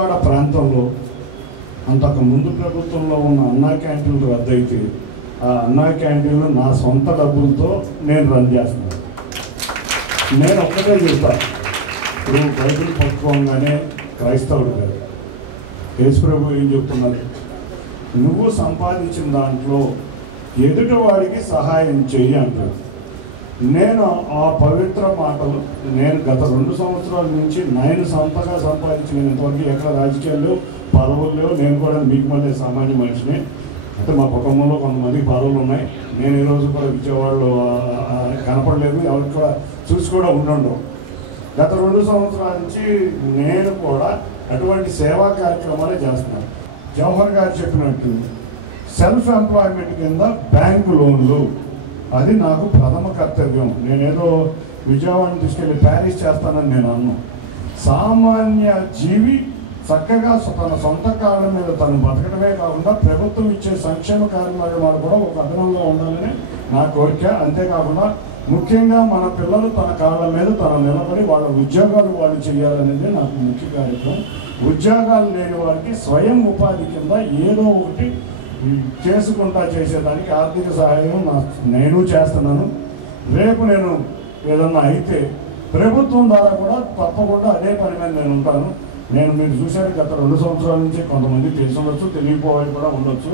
విజయవాడ ప్రాంతంలో అంతకు ముందు ప్రభుత్వంలో ఉన్న అన్నా క్యాంటీన్లు రద్దయితే ఆ అన్నా క్యాంటీన్లు నా సొంత డబ్బులతో నేను రన్ చేస్తున్నాను. నేను ఒక్కటే చెప్తాను, ఇప్పుడు బైబిల్ పట్టుకోగానే క్రైస్తవుడు గారు యేసుప్రభు ఏం చెప్తున్నారు, నువ్వు సంపాదించిన దాంట్లో ఎదుటివాడికి సహాయం చెయ్యి అంటారు. నేను ఆ పవిత్ర మాటలు నేను గత 2 సంవత్సరాల నుంచి నేను సొంతగా సంపాదించిన ఇంతవరకు ఎక్కడ రాజకీయాలు పదవులు లేవు. నేను కూడా మీకు మళ్ళీ సామాన్య మనిషిని, అంటే మా కుటుంబంలో కొంతమందికి పదవులు ఉన్నాయి. నేను ఈరోజు కూడా విజయవాడలో కనపడలేదు, ఎవరికి కూడా చూసి కూడా ఉండవు. గత 2 సంవత్సరాల నుంచి నేను కూడా అటువంటి సేవా కార్యక్రమాలే చేస్తున్నాను. జవహర్ గారు చెప్పినట్టు సెల్ఫ్ ఎంప్లాయ్మెంట్ కింద బ్యాంకు లోన్లు అది నాకు ప్రథమ కర్తవ్యం. నేనేదో విజయవాడని తీసుకెళ్ళి ప్యారిస్ చేస్తానని నేను అన్నాను. సామాన్య జీవి చక్కగా తన సొంత కాళ్ళ మీద తను బతకడమే కాకుండా ప్రభుత్వం ఇచ్చే సంక్షేమ కార్యక్రమాలు కూడా ఒక అదనంగా ఉండాలని నా కోరిక. అంతేకాకుండా ముఖ్యంగా మన పిల్లలు తన కాళ్ళ మీద తను నిలబడి వాళ్ళ ఉద్యోగాలు వాళ్ళు చేయాలనేది నాకు ముఖ్య కార్యక్రమం. ఉద్యోగాలు లేని వారికి స్వయం ఉపాధి కింద ఏదో ఒకటి చేసుకుంటా చేసేదానికి ఆర్థిక సహాయం నేను చేస్తున్నాను. రేపు నేను ఏదన్నా అయితే ప్రభుత్వం ద్వారా కూడా తప్పకుండా అదే పని మీద నేను ఉంటాను. మీరు చూశారు గత 2 సంవత్సరాల నుంచి కొంతమంది తెలిసి ఉండొచ్చు, తెలియకపోవాలి కూడా ఉండొచ్చు.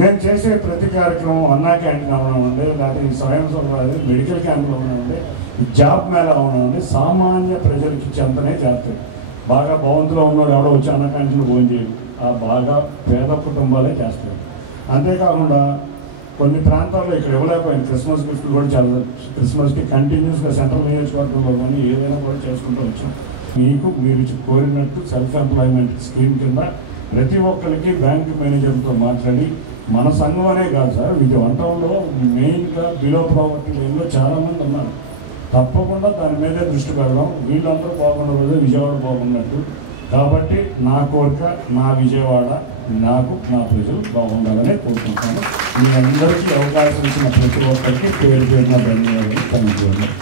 నేను చేసే ప్రతి కార్యక్రమం అన్నా క్యాంటీన్ అవనండి, లేకపోతే ఈ స్వయం సహాయ మెడికల్ క్యాంపులు అవనండి, జాబ్ మేళ అవనండి, సామాన్య ప్రజలకి చెంతనే చేస్తాయి. బాగా భవంతులో ఉన్నాడు ఎవడో వచ్చి అన్నా క్యాంటీన్లో భోజనం చేయడు, ఆ బాగా పేద కుటుంబాలే చేస్తారు. అంతేకాకుండా కొన్ని ప్రాంతాల్లో ఇక్కడ ఇవ్వలేకపోయింది క్రిస్మస్ గిఫ్ట్లు కూడా చాలా క్రిస్మస్కి కంటిన్యూస్గా సెంట్రల్ నియోజకవర్గంలో కానీ ఏదైనా కూడా చేసుకుంటూ వచ్చాం. మీరు కోరినట్టు సెల్ఫ్ ఎంప్లాయ్మెంట్ స్కీమ్ కింద ప్రతి ఒక్కరికి బ్యాంక్ మేనేజర్తో మాట్లాడి మన సంఘం అనే కాదు సార్, విజయవంతంలో మెయిన్గా బిలో ప్రాపర్టీ లైన్లో చాలామంది ఉన్నారు. తప్పకుండా దాని మీదే దృష్టి పెడదాం. వీళ్ళందరూ బాగున్న రోజే విజయవాడ బాగున్నట్టు. కాబట్టి నా కోరిక నా విజయవాడ నాకు నా ప్రజలు బాగుండాలని కోరుకుంటాను. మీ అందరికీ అవకాశం ఇచ్చిన ప్రతి ఒక్కరికి పేరు పేరున ధన్యవాదాలు. Thank you.